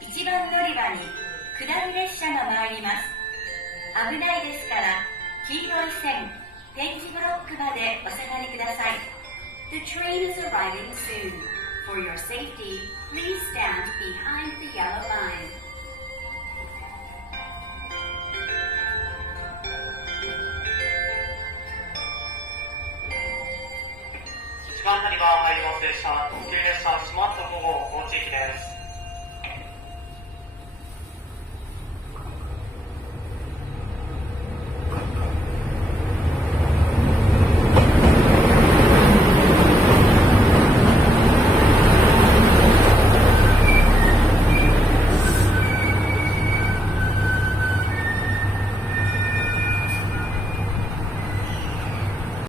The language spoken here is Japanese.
1番乗り場に下り列車が参ります。危ないですから黄色い線、点字ブロックまでお下がりください。The train is arriving soon. For your safety, please stand behind the yellow line. 1番乗り場入ります列車、特急列車四万十5号高知行きです。